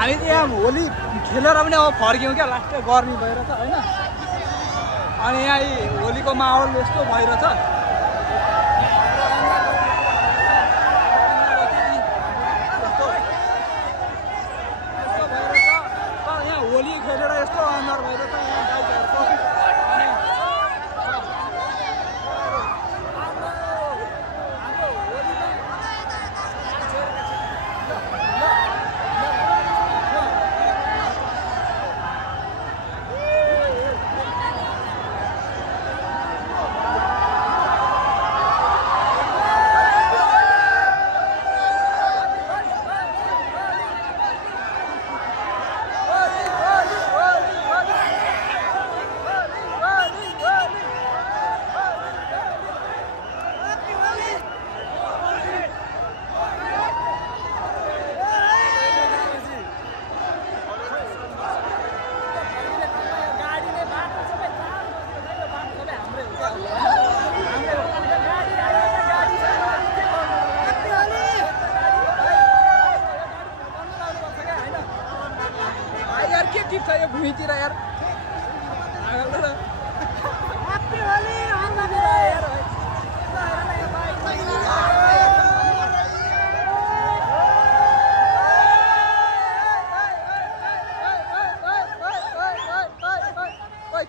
हामी यहाँ होली खेलेर पनि अब फर्क्यौँ क्या लास्ट गर्मी भएर छ होइन अनि यहाँ होलीको माहौल यस्तो भइरहेछ यहाँ होली खेलेर यस्तो अनुहार भइरहेछ यहाँ बाइकहरूको भुइँतिर यार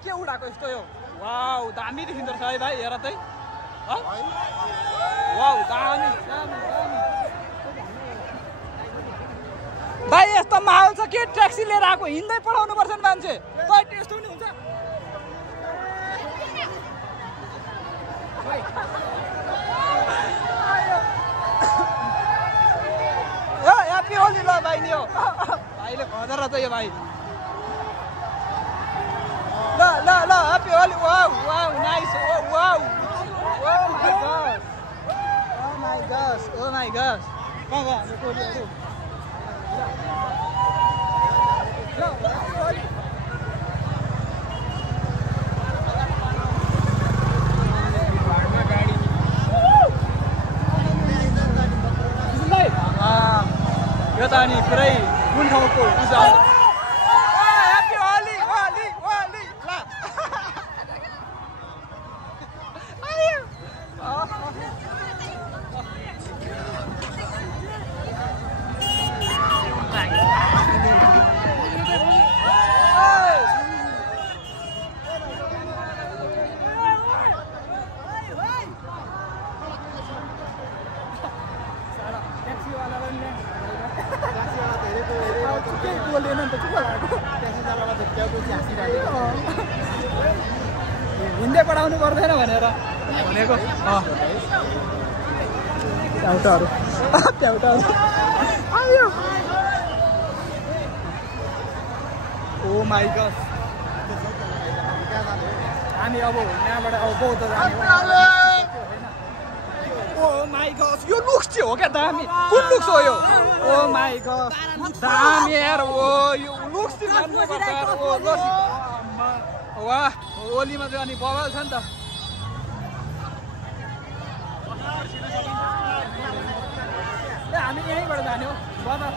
के उडाएको यस्तो यो वाउ दामी देखिँदो रहेछ है भाइ हेर त वाउ दामी भाइ यस्तो माहौल छ के ट्याक्सी लिएर आएको हिँड्दै पठाउनु पर्छ नि मान्छे यस्तो पनि हुन्छ ह्याप्पी होली ल भाइ नि हो भाइले खजेर त यो भाइ ल ल ल happy Holi wow wow nice wow oh my gosh कहाँ गयो हाम्रो टोलीहरू यो त अनि पुरै कुन ठाउँको पूजा ह्याप्पी होली होली होली हिँड्दै पढाउनु पर्दैन भनेर भनेको प्याउटाहरू आयो ओ माई गॉश हामी अब यहाँबाट अब बौद्ध जाने ओ माई गॉश यो लुक्स चाहिँ हो क्या दामी कुन लुक्स हो यो ओ माई गॉश दामी यार ओ यो लुक्स चाहिँ मान्नुपर्छ यार ओ वाह होलीमा चाहिँ अनि बवाल छ नि त हामी यहीँबाट जाने हो बजार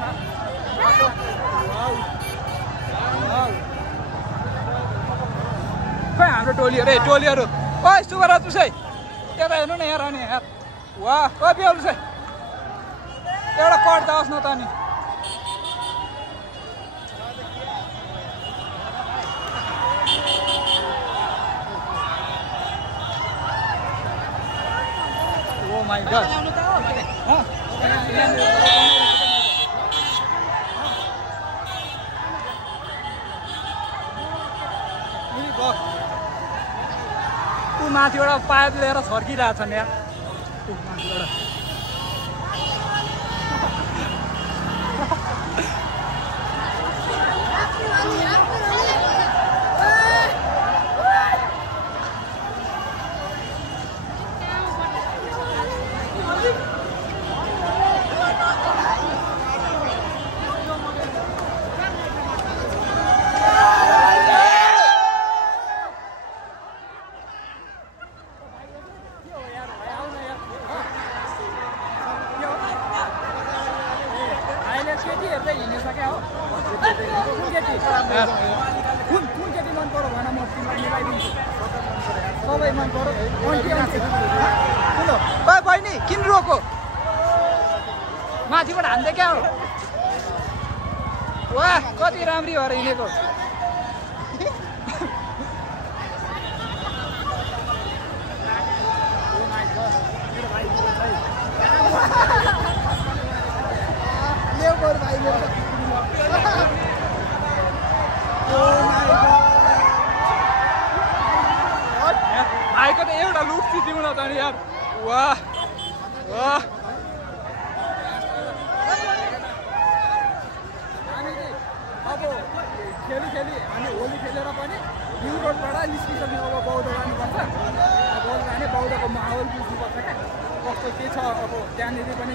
खै हाम्रो टोलीहरू ओ सुबरा तुसै यता हेर्नु न यहाँ अनि यार वाह ओ बिहाल्नु चाहिँ एउटा कट जाओस् न त अनि ओ माई गॉड ऊ माथिबाट पाइप लिएर छर्किरहेछन् यहाँ माथिबाट हिँडिसक्यो हो कुन केटी मन पर्यो भन म तिमीलाई मिलाइदिन्छु सबै मन पर्यो ओइ बहिनी किन रोको माथिबाट हान्दै क्या हो वाह कति राम्री भएर हिँडेको भाइको त एउटा लुक दिउँ न त नि यार वाह वाह अब खेली हामी होली खेलेर पनि न्यु रोडबाट निस्किसक्यौँ अब बौद्ध जानुपर्छ बौद्ध जाने बौद्धको माहौल बुझ्नुपर्छ क्या कस्तो के छ अब त्यहाँनिर पनि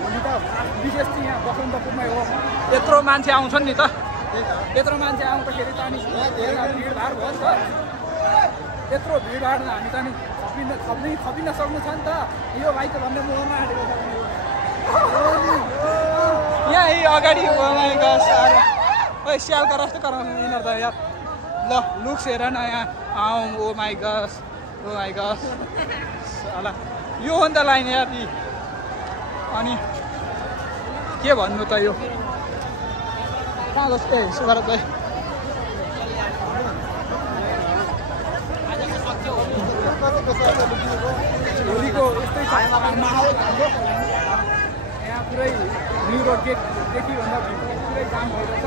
होली त विशेष चाहिँ यहाँ बसन्तपुरमै हो यत्रो मान्छे आउँछन् नि त यत्रो मान्छे आउँदाखेरि त अनि भिडभाड भयो नि त यत्रो भिडभाड हामी त नि थपिन सक्नु छ नि त यो भाइ त भन्ने मोहमा आँटेको छ यहीँ अगाडि ओइ स्यालका रस्तो कराउनु यिनीहरू त यार ल लुक्स हेर न यहाँ आउँ ओ माई गस होला यो हो नि त लाइन यार अनि के भन्नु त यो कहाँ गस् ए सुभारत भाइ होलीको यस्तै माहौल हाम्रो यहाँ पुरै न्यु रोड गेटदेखि भन्दा पुरै जाम भइरहेछ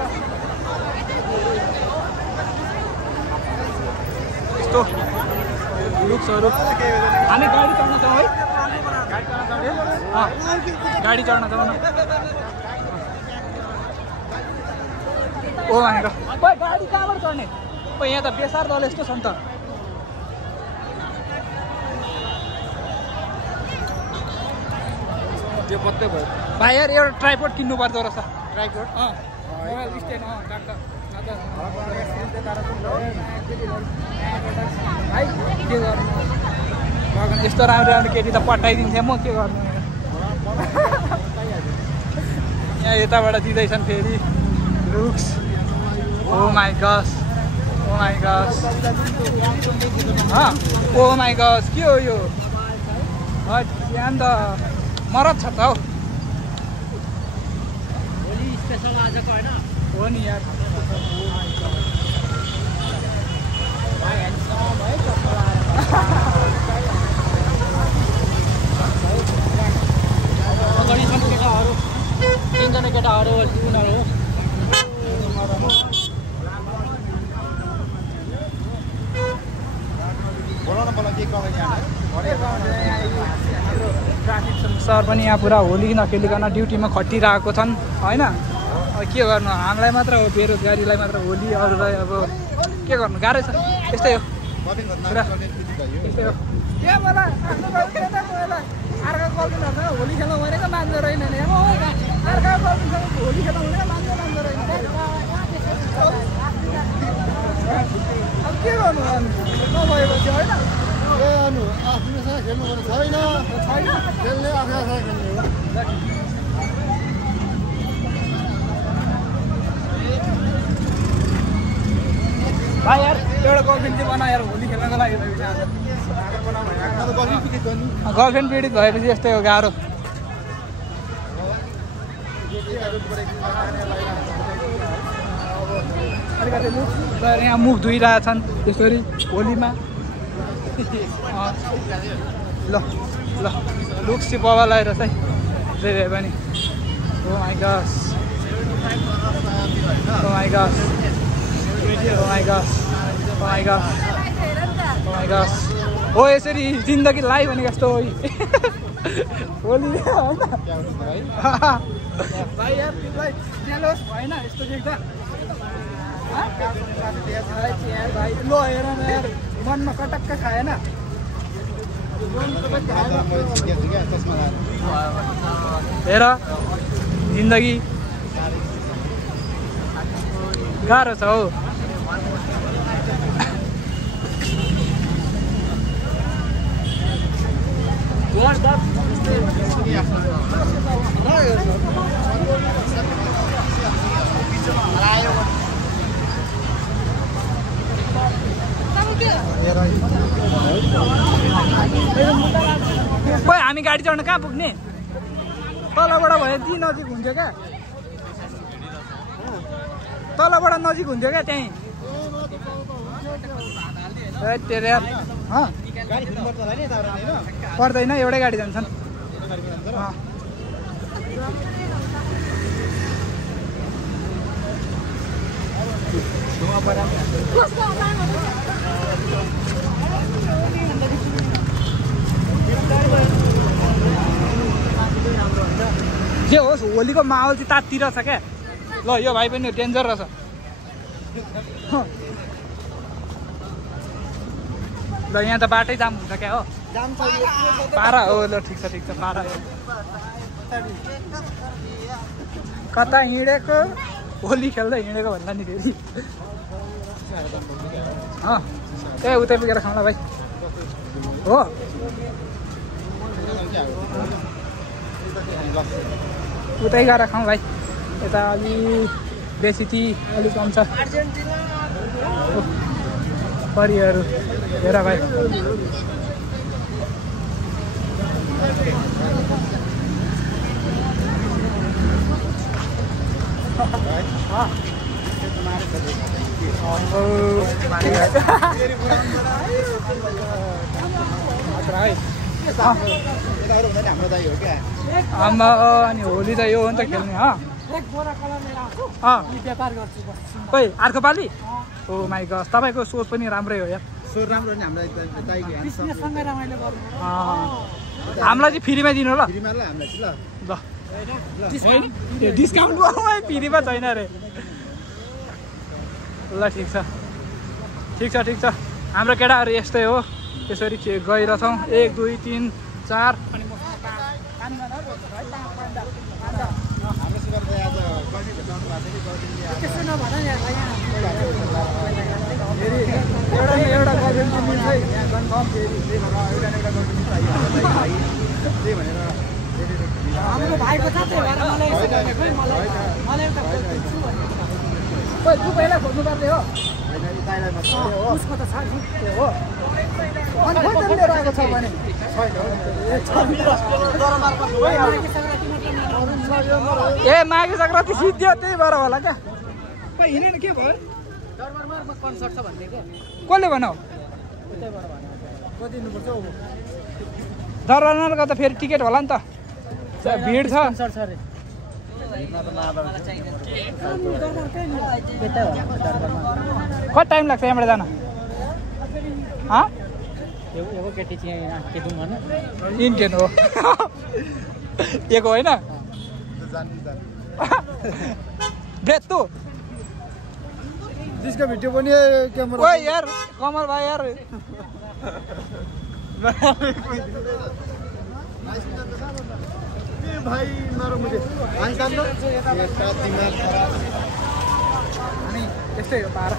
यस्तो लुक्सहरू हामी गाडी चढ्न जाउँ है गाडी चढ्न जाउँ न ओ भनेर खोइ गाडी कहाँबाट चढ्ने खोइ यहाँ त बेसार दल यस्तो छ नि त त्यो पत्तै भयो भाइ यार एउटा ट्राइपोड किन्नु पर्दो रहेछ ट्राइपोड मोबाइल स्ट्यान्ड भाइ के गर्नु यस्तो राम्रो केटी त पठाइदिन्थेँ म के गर्नु यहाँ यताबाट दिँदैछन् फेरि लुक्स ओ माई गस के हो यो यहाँ त मरद छ त हौ होली स्पेसल आजको होइन हो नि यार केटाहरू 3 जना केटाहरू उनीहरू ट्राफिक सर पनि यहाँ पुरा होली नखेलिकन ड्युटीमा खटिरहेको छन् होइन के गर्नु हामीलाई मात्र हो बेरोजगारीलाई मात्र होली अरूलाई अब के गर्नु गाह्रो छ यस्तै हो पुरा यस्तै हो अर्काको गर्लफ्रेन्डहरूसँग होली खेल्नु भनेको मान्दो रहेन नि अर्काको गर्लफ्रेन्डसँग होली खेल्नु भनेको मान्दो रहेन अब के गर्नु नभएपछि होइन आफ्नोसँग खेल्नु पर्ने छैन खेल्ने आफ्नोसँग खेल्ने हो भाइ यार एउटा गर्लफ्रेन्ड चाहिँ बनाएर होली खेल्नको लागि गर्लफ्रेन्ड पीडित भएपछि यस्तै हो गाह्रो अलिकति यहाँ मुख धोइरहेछन् त्यसरी होलीमा ल लुक्स चाहिँ बबा लगाएर चाहिँ जे भए पनि ओ माई गस हो यसरी जिन्दगी लाइ भने जस्तो हो होली भाइ यार तिमीलाई जेलस भएन यस्तो देख्दा भाइ ल हेर न यार मनमा कटक्क खाएन हेर जिन्दगी गाह्रो छ हौ गाडी चढ्न कहाँ पुग्ने तलबाट भयो ती नजिक हुन्थ्यो क्या तलबाट नजिक हुन्थ्यो क्या त्यहीँ पर्दैन एउटै गाडी जान्छन् जे होस् होलीको माहौल चाहिँ तात्तिर छ क्या ल यो भाइ पनि डेन्जर रहेछ ल यहाँ त बाटै जाम हुन्छ क्या हो पारा हो ल ठिक छ पारा कता हिँडेको होली खेल्दै हिँडेको भन्दा नि फेरि ए उतै पुगेर खाउँला भाइ हो उतै गएर खाउँ भाइ यता अलि बेसी ती अलिक कम छ परिहरू हेर भाइ आमा अनि होली त यो हो नि त खेल्ने खोइ अर्को पालि ओ माइ गॉड तपाईँको सोच पनि राम्रै हो यार सोच राम्रो नि हामीलाई हामीलाई चाहिँ फ्रीमा दिनु ल डिस्काउन्ट फ्रीमा छैन अरे ल ठिक छ हाम्रो केटाहरू यस्तै हो त्यसरी गइरहेछौँ 1 2 3 4 हाम्रो भाइको साथै भएर मलाई तँ पहिला खोज्नु पर्ने हो उसको त छ नि हो अनि खोइ लिएर आएको छ भने ए माघे सङ्क्रान्ति सिद्धियो त्यही भएर होला क्या खोइ हिँडेन के भयो दरबारमा कन्सर्ट छ भन्दै के कसले भनौ दरबारमा गर्दा फेरि टिकट होला नि त भिड छ कति टाइम लाग्छ यहाँबाट जान इन्डियन हो एक होइन बेच्तु जिसको भिडियो पनि क्यामेरा ओए यार कमल भाइ यार भाइ नरो मुझे अनि यस्तै हो पारा